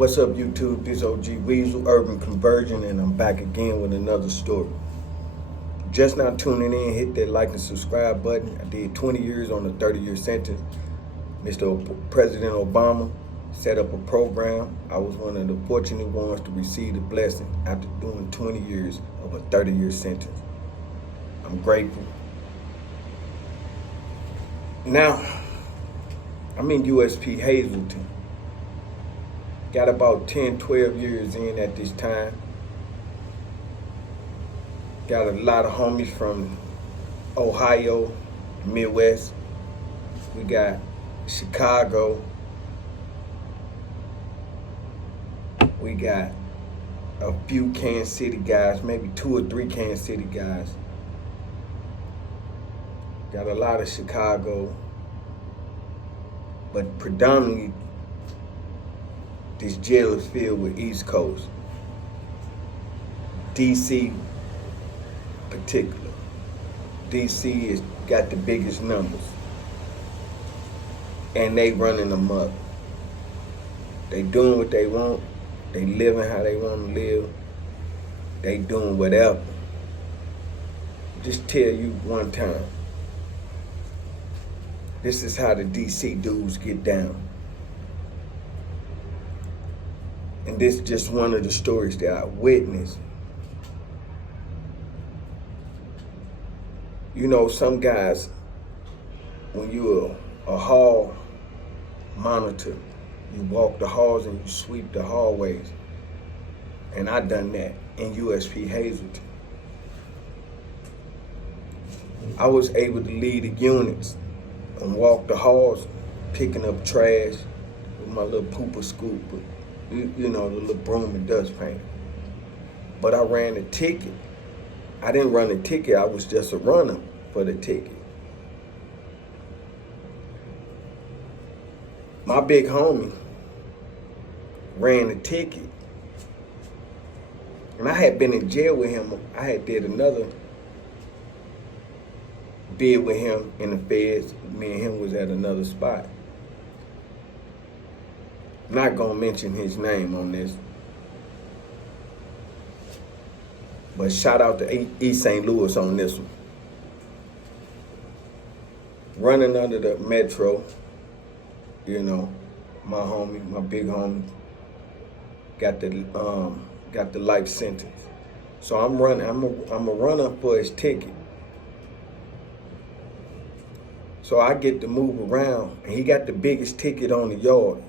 What's up, YouTube? This OG Weasel, Urban Conversion, and I'm back again with another story. Just now tuning in, hit that like and subscribe button. I did 20 years on a 30-year sentence. Mr. President Obama set up a program. I was one of the fortunate ones to receive the blessing after doing 20 years of a 30-year sentence. I'm grateful. Now, I'm in USP Hazelton. Got about 10, 12 years in at this time. Got a lot of homies from Ohio, Midwest. We got Chicago. We got a few Kansas City guys, maybe 2 or 3 Kansas City guys. Got a lot of Chicago, but predominantly this jail is filled with East Coast. DC particular. DC has got the biggest numbers. And they running amok. They doing what they want. They living how they want to live. They doing whatever. Just tell you one time. This is how the DC dudes get down. And this is just one of the stories that I witnessed. You know, some guys, when you're a hall monitor, you walk the halls and you sweep the hallways. And I done that in USP Hazelton. I was able to lead the units and walk the halls, picking up trash with my little pooper scoop. You know, the little broom and dustpan. But I ran a ticket. I didn't run a ticket, I was just a runner for the ticket. My big homie ran the ticket. And I had been in jail with him. I had did another bid with him in the feds. Me and him was at another spot. Not gonna mention his name on this. But shout out to East St. Louis on this one. Running under the metro, you know, my homie, my big homie, got the life sentence. So I'm running, I'm a runner for his ticket. So I get to move around, and he got the biggest ticket on the yard.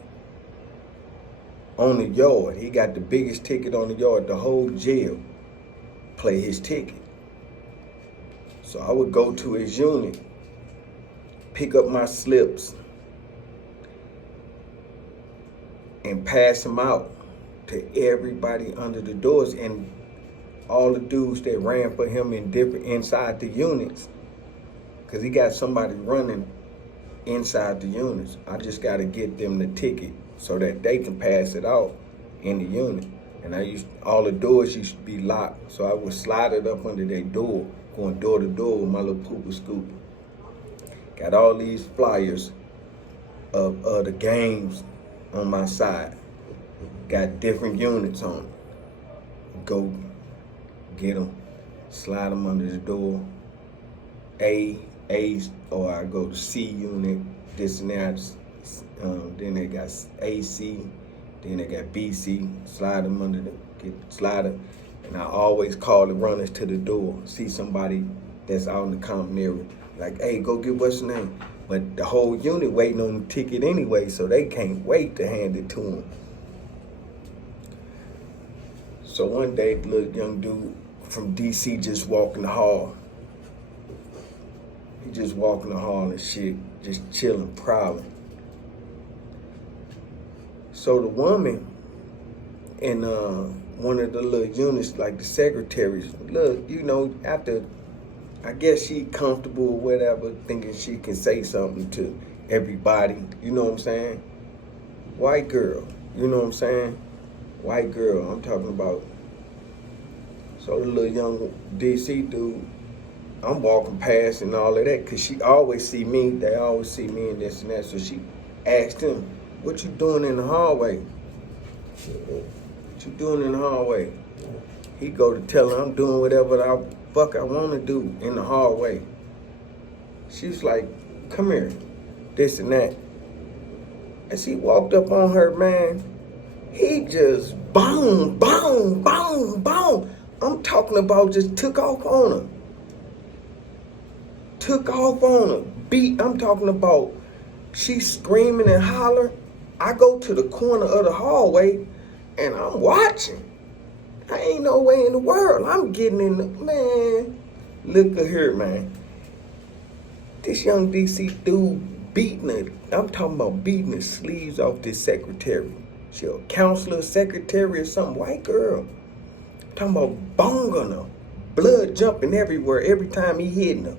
He got the biggest ticket on the yard. The whole jail play his ticket. So I would go to his unit, pick up my slips, and pass them out to everybody under the doors and all the dudes that ran for him in different inside the units. Cause he got somebody running inside the units. I just gotta get them the ticket so that they can pass it out in the unit. And all the doors used to be locked, so I would slide it up under their door, going door to door with my little pooper scooper. Got all these flyers of the games on my side. Got different units on it. Go get them, slide them under the door. Or I go to C unit, this and that. Then they got AC, then they got BC, slide them under the slider. And I always call the runners to the door, see somebody that's out in the common area. Like, hey, go get what's the name? But the whole unit waiting on the ticket anyway, so they can't wait to hand it to them. So one day, the little young dude from DC just walking the hall. He just walking the hall and shit, just chilling, prowling. So the woman in one of the little units, like the secretaries, look, you know, after, I guess she comfortable or whatever, thinking she can say something to everybody, you know what I'm saying? White girl, you know what I'm saying? White girl, I'm talking about. So the little young DC dude, I'm walking past and all of that, because she always see me, they always see me and this and that. So she asked him, what you doing in the hallway? What you doing in the hallway? He go to tell her I'm doing whatever the fuck I want to do in the hallway. She's like, come here, this and that. As he walked up on her, man, he just boom, boom, boom, boom. I'm talking about just took off on her. Took off on her. Beat, I'm talking about she's screaming and hollering. I go to the corner of the hallway and I'm watching. I ain't no way in the world. I'm getting in the, man, look at here, man. This young DC dude beating her. I'm talking about beating the sleeves off this secretary. She a counselor, secretary, or some white girl. I'm talking about bonging her. Blood jumping everywhere every time he hitting her.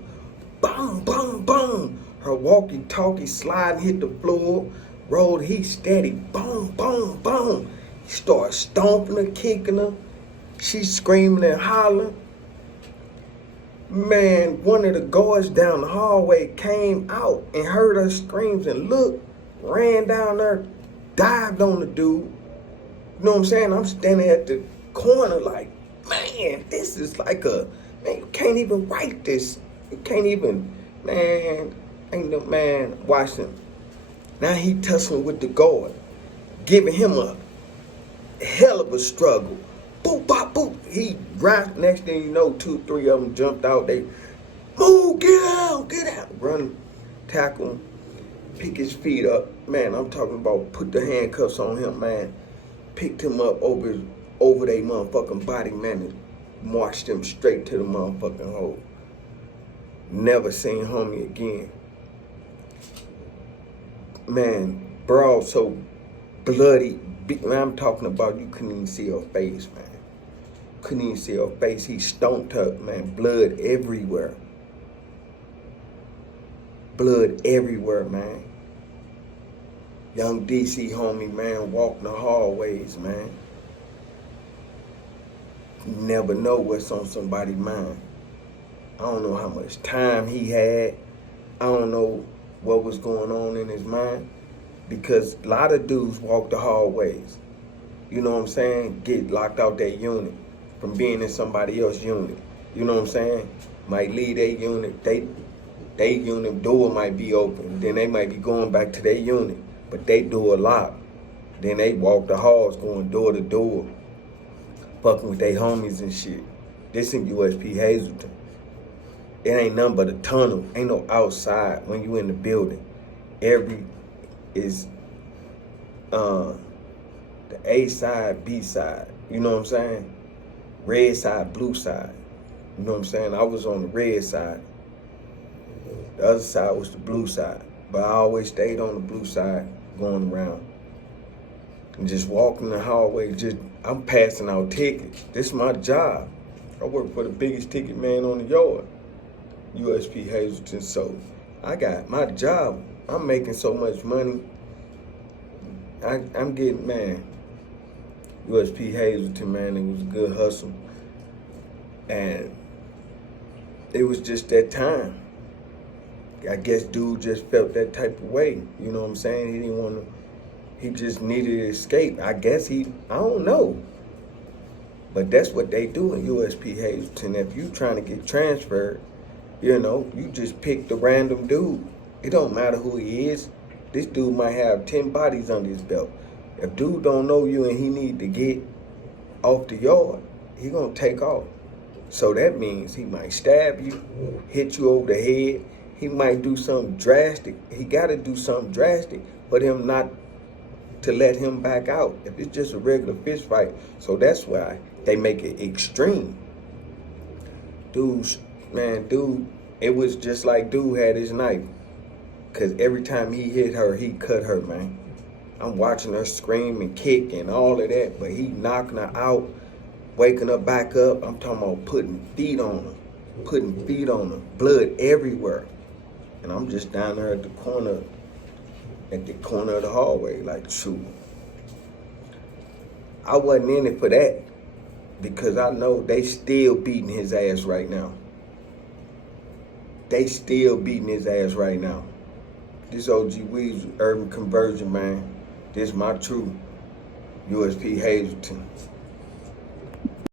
Boom, boom, boom. Her walkie-talkie slide hit the floor. Rolled, he steady. Boom, boom, boom. He started stomping her, kicking her. She's screaming and hollering. Man, one of the guards down the hallway came out and heard her screams and looked, ran down there, dived on the dude. You know what I'm saying? I'm standing at the corner like, man, this is like a, man, you can't even write this. You can't even, man, ain't no, man, watch him. Now he tussling with the guard, giving him a hell of a struggle. Boop, bop, boop. He right, next thing you know, 2, 3 of them jumped out. They, move, get out. Run, tackle him, pick his feet up. Man, I'm talking about put the handcuffs on him, man. Picked him up over their motherfucking body, man, and marched him straight to the motherfucking hole. Never seen homie again. Man, bro, so bloody. I'm talking about you couldn't even see her face, man. Couldn't even see her face. He stomped her, man. Blood everywhere. Blood everywhere, man. Young DC homie, man, walking the hallways, man. You never know what's on somebody's mind. I don't know how much time he had. I don't know what was going on in his mind. Because a lot of dudes walk the hallways. You know what I'm saying? Get locked out their unit from being in somebody else's unit. You know what I'm saying? Might leave their unit. They unit door might be open. Then they might be going back to their unit. But they door locked. Then they walk the halls going door to door. Fucking with their homies and shit. This in USP Hazelton. It ain't nothing but a tunnel. Ain't no outside when you in the building. Every is the A side, B side. You know what I'm saying? Red side, blue side. You know what I'm saying? I was on the red side. The other side was the blue side. But I always stayed on the blue side going around. And just walking the hallway, I'm passing out tickets. This is my job. I work for the biggest ticket man on the yard, USP Hazelton. So I got my job. I'm making so much money. I'm getting, man, USP Hazelton, man, it was a good hustle. And it was just that time. I guess dude just felt that type of way. You know what I'm saying? He didn't want to, he just needed to escape. I guess I don't know. But that's what they do in USP Hazelton. If you trying to get transferred, you know, you just pick the random dude. It don't matter who he is. This dude might have 10 bodies under his belt. If dude don't know you and he need to get off the yard, he gonna take off. So that means he might stab you, hit you over the head. He might do something drastic. He gotta do something drastic for them not to let him back out. If it's just a regular fist fight. So that's why they make it extreme. Dude, it was just like dude had his knife. Cause every time he hit her, he cut her, man. I'm watching her scream and kick and all of that, but he knocking her out, waking her back up. I'm talking about putting feet on her, blood everywhere. And I'm just down there at the corner of the hallway, like, shoot. I wasn't in it for that because I know they still beating his ass right now. They still beating his ass right now. This OG Weeds Urban Conversion, man. This my truth. USP Hazelton.